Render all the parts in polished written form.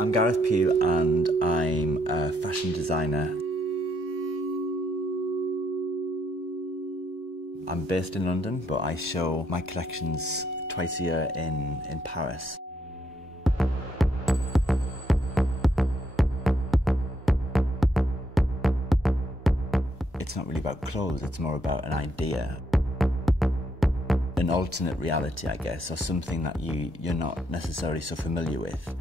I'm Gareth Pugh and I'm a fashion designer. I'm based in London, but I show my collections twice a year in Paris. It's not really about clothes, it's more about an idea. An alternate reality, I guess, or something that you're not necessarily so familiar with.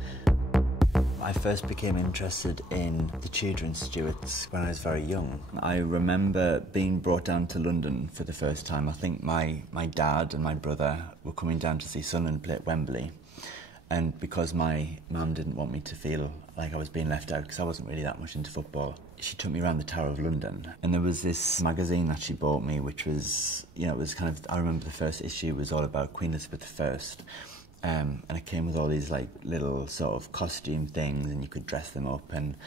I first became interested in the Tudor and Stuarts when I was very young. I remember being brought down to London for the first time. I think my dad and my brother were coming down to see Sunderland play at Wembley. And because my mum didn't want me to feel like I was being left out, because I wasn't really that much into football, she took me around the Tower of London. And there was this magazine that she bought me, which was, it was kind of, I remember the first issue was all about Queen Elizabeth I. And it came with all these like little sort of costume things, and you could dress them up. And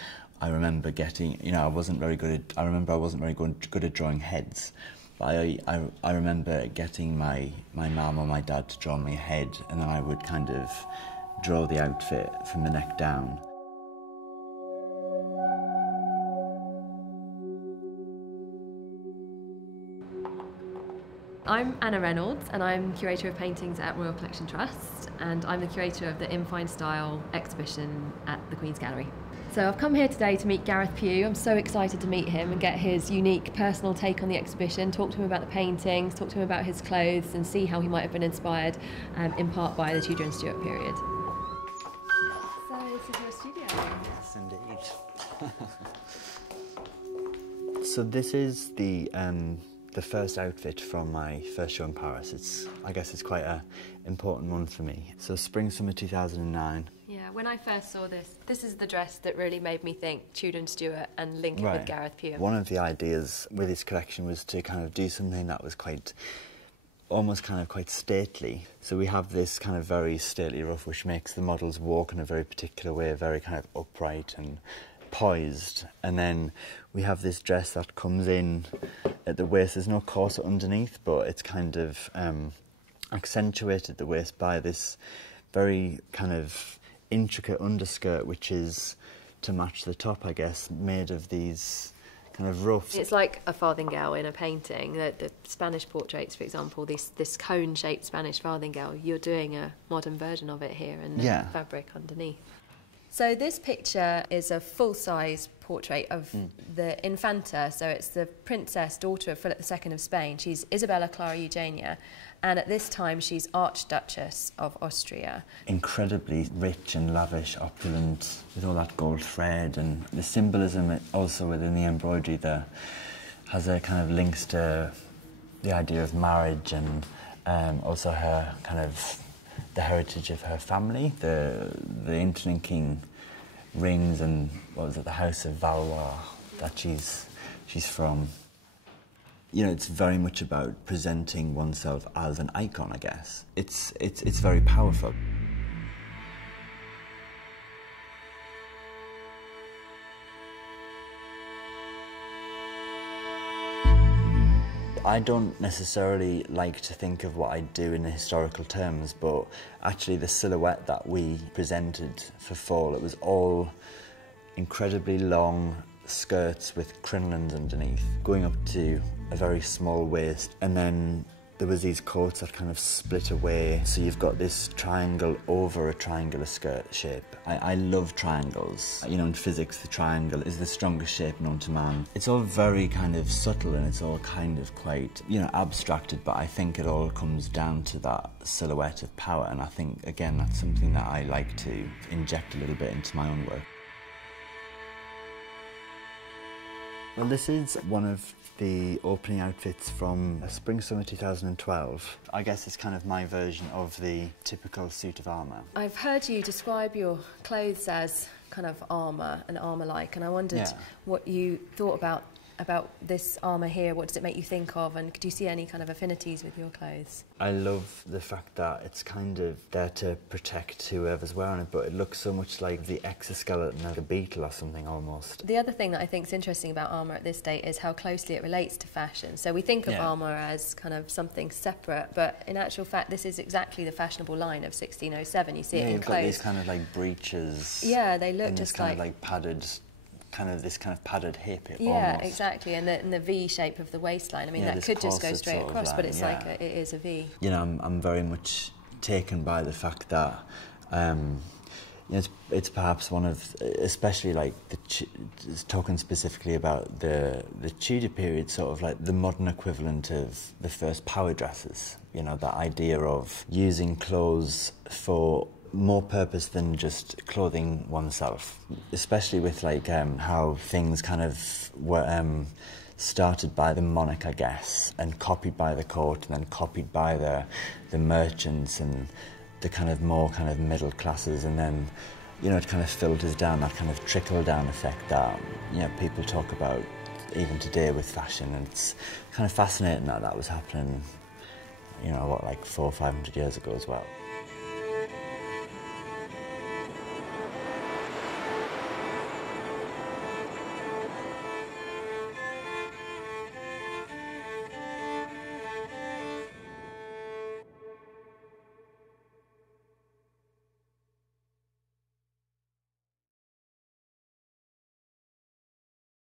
I remember getting, I wasn't very good at drawing heads. But I remember getting my mum or my dad to draw me a head, and then I would kind of draw the outfit from the neck down. I'm Anna Reynolds and I'm curator of paintings at Royal Collection Trust, and I'm the curator of the In Fine Style exhibition at the Queen's Gallery. So I've come here today to meet Gareth Pugh. I'm so excited to meet him and get his unique personal take on the exhibition, talk to him about the paintings, talk to him about his clothes and see how he might have been inspired in part by the Tudor and Stuart period. So this is your studio. Yes, indeed. So this is the first outfit from my first show in Paris. I guess it's quite an important one for me. So spring/summer 2009. Yeah, when I first saw this is the dress that really made me think Tudor and Stuart and link it with Gareth Pugh. One of the ideas with this collection was to kind of do something that was quite stately. So we have this kind of very stately ruff which makes the models walk in a very particular way, very kind of upright and poised, and then we have this dress that comes in at the waist. There's no corset underneath, but it's kind of accentuated at the waist by this very kind of intricate underskirt, which is to match the top, I guess, made of these kind of ruffs. It's like a farthingale in a painting. The Spanish portraits, for example, this cone-shaped Spanish farthingale, you're doing a modern version of it here, and the fabric underneath. So this picture is a full-size portrait of the Infanta, so it's the princess, daughter of Philip II of Spain. She's Isabella Clara Eugenia, and at this time she's Archduchess of Austria. Incredibly rich and lavish, opulent, with all that gold thread, and the symbolism also within the embroidery there has a kind of links to the idea of marriage, and also her kind of the heritage of her family, the interlinking rings, and what was it, the House of Valois that she's from. It's very much about presenting oneself as an icon, I guess. It's very powerful. I don't necessarily like to think of what I do in historical terms, but actually the silhouette that we presented for fall, it was all incredibly long skirts with crinolines underneath, going up to a very small waist, and then there was these coats that kind of split away, so you've got this triangle over a triangular skirt shape. I love triangles. In physics, the triangle is the strongest shape known to man. It's all very kind of subtle, and it's all kind of quite, abstracted, but I think it all comes down to that silhouette of power, and I think, again, that's something that I like to inject a little bit into my own work. Well, this is one of the opening outfits from spring/summer 2012. I guess it's kind of my version of the typical suit of armour. I've heard you describe your clothes as kind of armour and armour-like, and I wondered what you thought about about this armour here? What does it make you think of, and do you see any kind of affinities with your clothes? I love the fact that it's kind of there to protect whoever's wearing it, but it looks so much like the exoskeleton of a beetle or something almost. The other thing that I think is interesting about armour at this date is how closely it relates to fashion. So we think of armour as kind of something separate, but in actual fact this is exactly the fashionable line of 1607. You see it in you've clothes. Got these kind of like breeches. Yeah, they look just kind of like padded, this kind of padded hip. Yeah, almost. Exactly, and the V shape of the waistline. I mean, that could just go straight across, but it's like it is a V. You know, I'm very much taken by the fact that it's perhaps one of, especially like talking specifically about the Tudor period, sort of like the modern equivalent of the first power dresses. You know, that idea of using clothes for more purpose than just clothing oneself, especially with like how things kind of were started by the monarch, I guess, and copied by the court, and then copied by the merchants and the kind of more kind of middle classes, and then, you know, it kind of filters down, that kind of trickle down effect that, you know, people talk about even today with fashion. And it's kind of fascinating that was happening, you know, what, like 400 or 500 years ago as well.